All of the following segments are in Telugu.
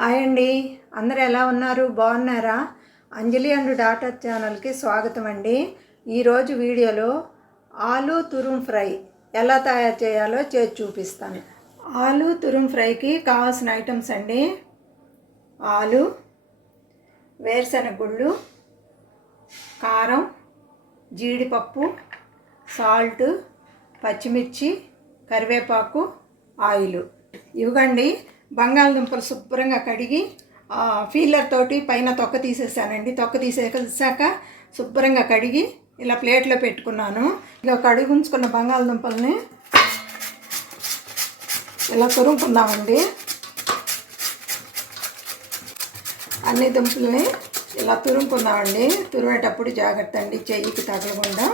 హాయ్ అండి. అందరు ఎలా ఉన్నారు? బాగున్నారా? అంజలి అండ్ డాటర్ ఛానల్కి స్వాగతం అండి. ఈరోజు వీడియోలో ఆలు తురుం ఫ్రై ఎలా తయారు చేయాలో చేసి చూపిస్తాను. ఆలు తురుం ఫ్రైకి కావాల్సిన ఐటమ్స్ అండి. ఆలు వేరుశనగుళ్ళు కారం జీడిపప్పు సాల్ట్ పచ్చిమిర్చి కరివేపాకు ఆయిల్. ఇవ్వండి. బంగాళదుంపలు శుభ్రంగా కడిగి ఫీలర్ తోటి పైన తొక్క తీసేసానండి. తొక్క తీసేసాక శుభ్రంగా కడిగి ఇలా ప్లేట్లో పెట్టుకున్నాను. ఇక కడిగి ఉంచుకున్న బంగాళదుంపల్ని ఇలా తురుముకుందామండి. అన్ని దుంపల్ని ఇలా తురుముకుందామండి. తురిమేటప్పుడు జాగ్రత్త అండి చెయ్యికి తగలకుండా.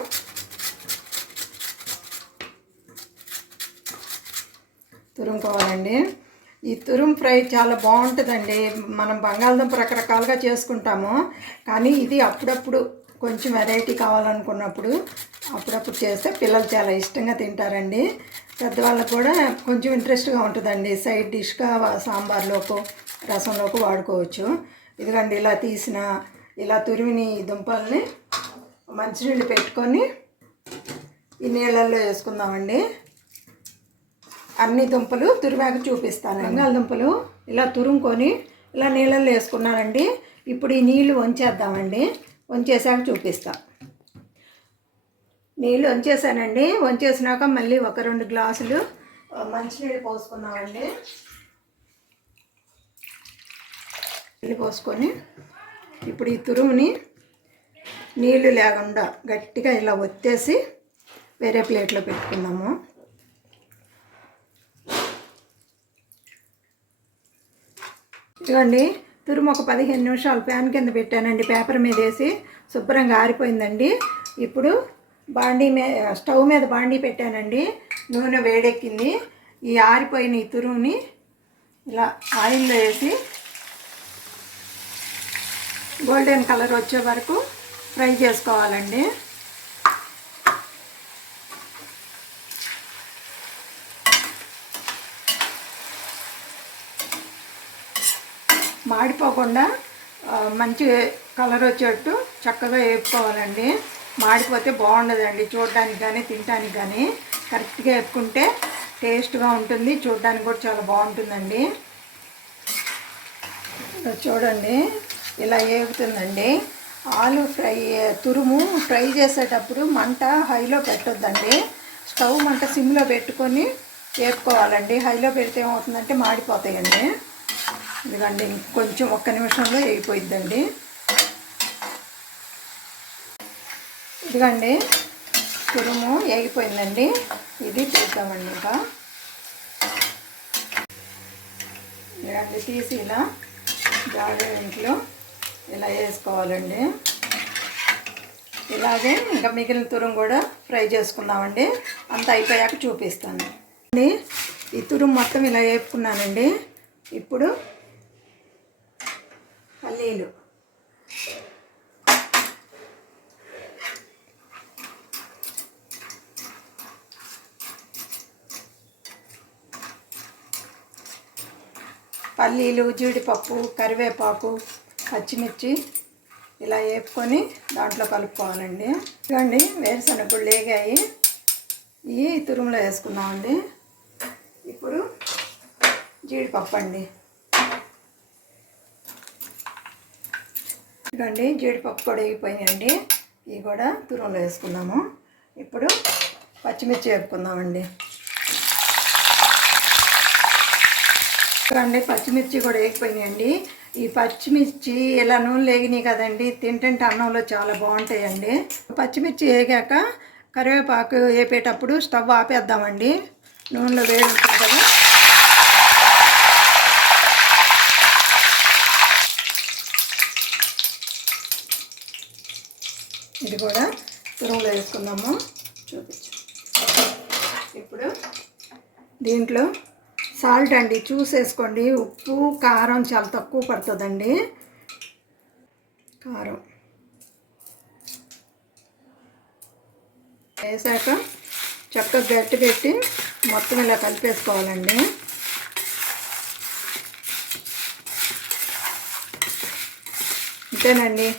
తురుముకోవాలండి. ఈ తురుం ఫ్రై చాలా బాగుంటుందండి. మనం బంగాళదుంప రకరకాలుగా చేసుకుంటాము. కానీ ఇది అప్పుడప్పుడు కొంచెం వెరైటీ కావాలనుకున్నప్పుడు అప్పుడప్పుడు చేస్తే పిల్లలు చాలా ఇష్టంగా తింటారండి. పెద్దవాళ్ళకు కూడా కొంచెం ఇంట్రెస్ట్గా ఉంటుందండి. సైడ్ డిష్గా సాంబార్లోకు రసంలోకి వాడుకోవచ్చు. ఇదిగండి ఇలా తీసిన ఇలా తురిమిని దుంపల్ని మంచినీళ్ళు పెట్టుకొని ఈ నీళ్ళల్లో వేసుకుందామండి. అన్ని దుంపలు తురిమాక చూపిస్తాను. బంగాళదుంపలు ఇలా తురుముకొని ఇలా నీళ్ళల్లో వేసుకున్నానండి. ఇప్పుడు ఈ నీళ్ళు వంచేద్దామండి. వంచేసాక చూపిస్తా. నీళ్ళు వంచేసానండి. వంచేసినాక మళ్ళీ ఒక రెండు గ్లాసులు మంచినీళ్ళు పోసుకున్నామండి నీళ్ళు పోసుకొని ఇప్పుడు ఈ తురుముని నీళ్ళు లేకుండా గట్టిగా ఇలా ఒత్తేసి వేరే ప్లేట్లో పెట్టుకున్నాము ఇదిగోండి తురుము ఒక పదిహేను నిమిషాలు ఫ్యాన్ కింద పెట్టానండి. పేపర్ మీద వేసి శుభ్రంగా ఆరిపోయిందండి. ఇప్పుడు బాండీ మే స్టవ్ మీద బాండీ పెట్టానండి. నూనె వేడెక్కింది. ఈ ఆరిపోయిన ఈ తురుముని ఇలా ఆయిల్లో వేసి గోల్డెన్ కలర్ వచ్చే వరకు ఫ్రై చేసుకోవాలండి. మాడిపోకుండా మంచి కలర్ వచ్చేట్టు చక్కగా వేపుకోవాలండి. మాడిపోతే బాగుండదండి చూడడానికి కానీ తినడానికి కానీ కరెక్ట్గా వేపుకుంటే టేస్ట్గా ఉంటుంది చూడడానికి కూడా చాలా బాగుంటుందండి. చూడండి ఇలా వేగుతుందండి. ఆలు ఫ్రై తురుము ఫ్రై చేసేటప్పుడు మంట హైలో పెట్టొద్దండి. స్టవ్ మంట సిమ్లో పెట్టుకొని వేపుకోవాలండి. హైలో పెడితే ఏమవుతుందంటే మాడిపోతాయండి. ఇదిగండి కొంచెం ఒక్క నిమిషంలో వేగిపోయిద్దండి. ఇదిగండి తురుము వేగిపోయిందండి. ఇది తీద్దామండి ఇంకా. ఇదిగండి తీసి ఇలా జాగ్రత్త ఇలా వేసుకోవాలండి. ఇలాగే ఇంకా మిగిలిన తురుం కూడా ఫ్రై చేసుకుందామండి. అంత అయిపోయాక చూపిస్తాను. అండి ఈ తురుం మొత్తం ఇలా వేపుకున్నానండి. ఇప్పుడు పల్లీలు. పల్లీలు జీడిపప్పు కరివేపాకు పచ్చిమిర్చి ఇలా వేపుకొని దాంట్లో కలుపుకోవాలండి. ఇవ్వండి వేరుశనగ గుళ్ళు వేగాయి ఇవి తురుములో వేసుకున్నామండి ఇప్పుడు జీడిపప్పు అండి. ఇదిగోండి జీడిపప్పు కూడా వేగిపోయినాయండి ఇవి కూడా తురంలో వేసుకున్నాము ఇప్పుడు పచ్చిమిర్చి వేపుకుందామండి. చూడండి పచ్చిమిర్చి కూడా వేగిపోయినాయండి ఈ పచ్చిమిర్చి ఇలా నూనె లేగినాయి కదండి తింటుంటే అన్నంలో చాలా బాగుంటాయండి. పచ్చిమిర్చి వేగాక కరివేపాకు వేపేటప్పుడు స్టవ్ ఆపేద్దామండి. నూనెలో వేడి ఉంటుంది కదా. ఇది కూడా తురుములో వేసుకుందాము. చూపించు. ఇప్పుడు దీంట్లో సాల్ట్ అండి చూసేసుకోండి. ఉప్పు కారం చాలా తక్కువ పడుతుందండి. కారం. వేసాక చక్కగా గట్టి పెట్టి మొత్తం ఇలా కలిపేసుకోవాలండి. ఇంతేనండి.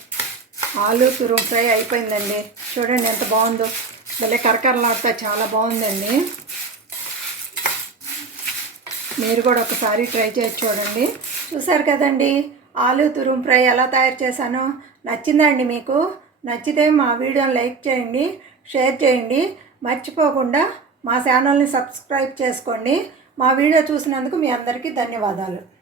ఆలు తురుం ఫ్రై అయిపోయిందండి. చూడండి ఎంత బాగుందో. భలే కరకరలాడుతా చాలా బాగుందండి. మీరు కూడా ఒకసారి ట్రై చేసి చూడండి. చూసారు కదండి ఆలు తురుం ఫ్రై ఎలా తయారు చేశానో. నచ్చిందండి మీకు? నచ్చితే మా వీడియోని లైక్ చేయండి షేర్ చేయండి. మర్చిపోకుండా మా ఛానల్ని సబ్స్క్రైబ్ చేసుకోండి. మా వీడియో చూసినందుకు మీ అందరికీ ధన్యవాదాలు.